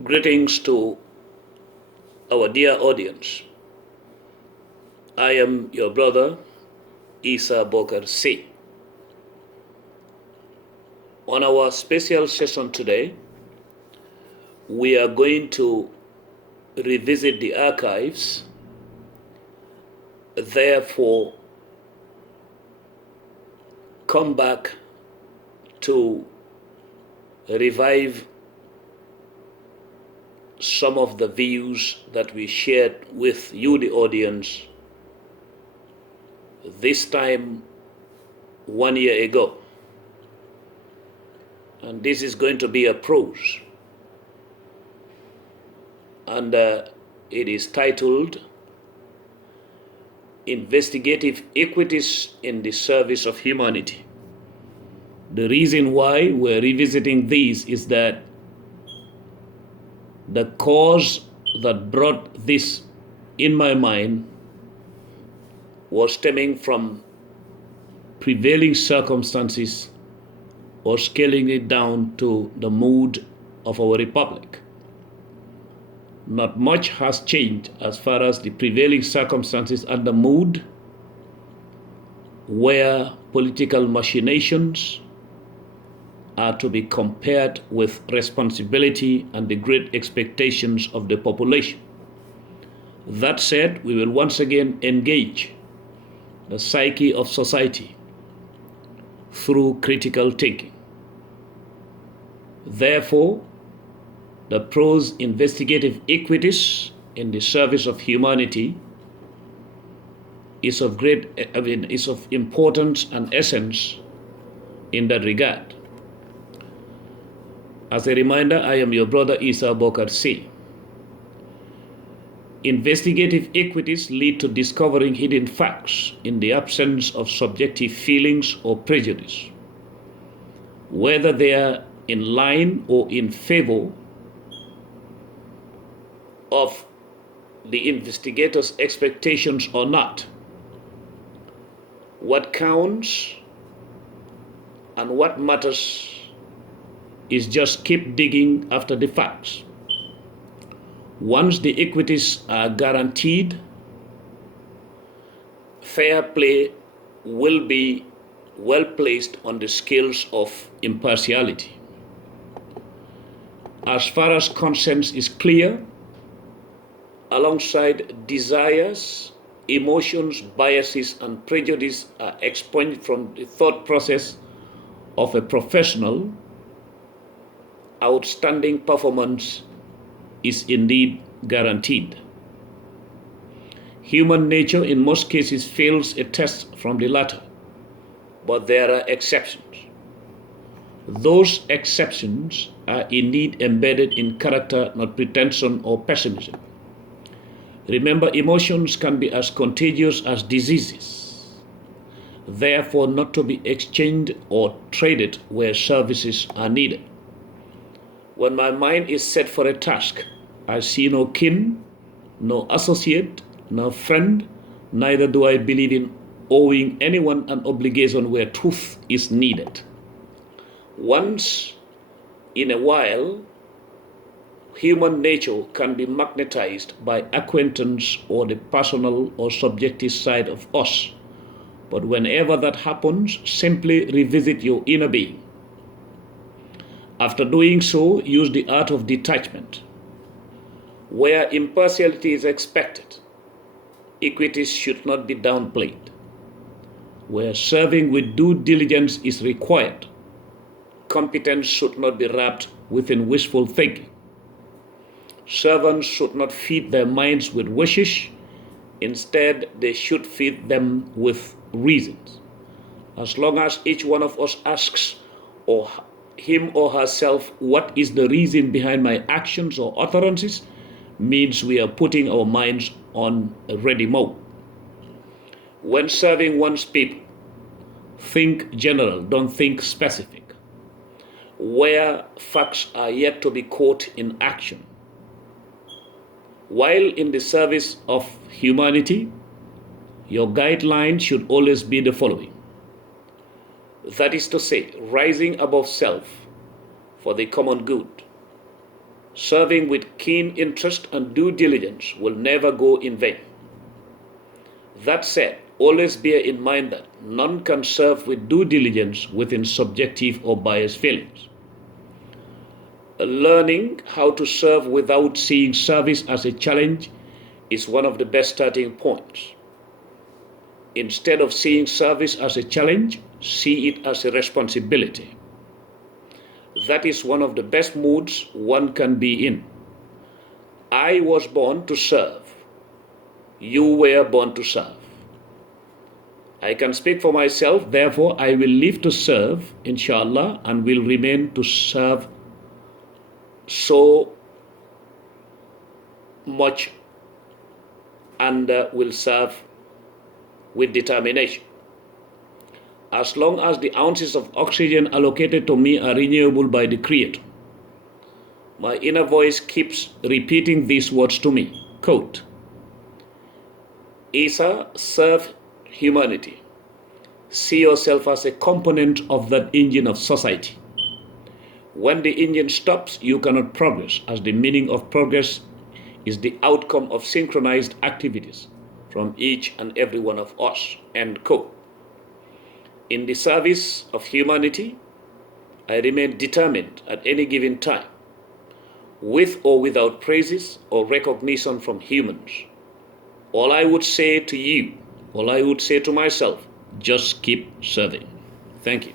Greetings to our dear audience. I am your brother, ESSA BOKARR. On our special session today, we are going to revisit the archives, therefore come back to revive some of the views that we shared with you, the audience, this time 1 year ago. And this is going to be a prose. And it is titled Investigative Equities in the Service of Humanity. The reason why we're revisiting these is that the cause that brought this in my mind was stemming from prevailing circumstances or scaling it down to the mood of our republic. Not much has changed as far as the prevailing circumstances and the mood, where political machinations are to be compared with responsibility and the great expectations of the population. That said, we will once again engage the psyche of society through critical thinking. Therefore, the prose investigative equities in the service of humanity is of importance and essence in that regard. As a reminder, I am your brother ESSA BOKARR. Investigative equities lead to discovering hidden facts in the absence of subjective feelings or prejudice, whether they are in line or in favor of the investigator's expectations or not. What counts and what matters is just keep digging after the facts. Once the equities are guaranteed, fair play will be well placed on the scales of impartiality. As far as conscience is clear, alongside desires, emotions, biases, and prejudice are expunged from the thought process of a professional, outstanding performance is indeed guaranteed. Human nature in most cases fails a test from the latter, but there are exceptions. Those exceptions are indeed embedded in character, not pretension or pessimism. Remember, emotions can be as contagious as diseases, therefore not to be exchanged or traded where services are needed. When my mind is set for a task, I see no kin, no associate, no friend, neither do I believe in owing anyone an obligation where truth is needed. Once in a while, human nature can be magnetized by acquaintance or the personal or subjective side of us. But whenever that happens, simply revisit your inner being. After doing so, use the art of detachment. Where impartiality is expected, equities should not be downplayed. Where serving with due diligence is required, competence should not be wrapped within wishful thinking. Servants should not feed their minds with wishes. Instead, they should feed them with reasons. As long as each one of us asks or him or herself, what is the reason behind my actions or utterances, means we are putting our minds on a ready mode. When serving one's people, think general, don't think specific. Where facts are yet to be caught in action. While in the service of humanity, your guideline should always be the following. That is to say, rising above self for the common good. Serving with keen interest and due diligence will never go in vain. That said, always bear in mind that none can serve with due diligence within subjective or biased feelings. Learning how to serve without seeing service as a challenge is one of the best starting points. Instead of seeing service as a challenge, see it as a responsibility. That is one of the best moods one can be in. I was born to serve. You were born to serve. I can speak for myself, therefore I will live to serve, inshallah, and will remain to serve so much and will serve with determination. As long as the ounces of oxygen allocated to me are renewable by the Creator, my inner voice keeps repeating these words to me. Quote, ESSA, serve humanity. See yourself as a component of that engine of society. When the engine stops, you cannot progress, as the meaning of progress is the outcome of synchronized activities from each and every one of us. End quote. In the service of humanity, I remain determined at any given time, with or without praises or recognition from humans. All I would say to you, all I would say to myself, just keep serving. Thank you.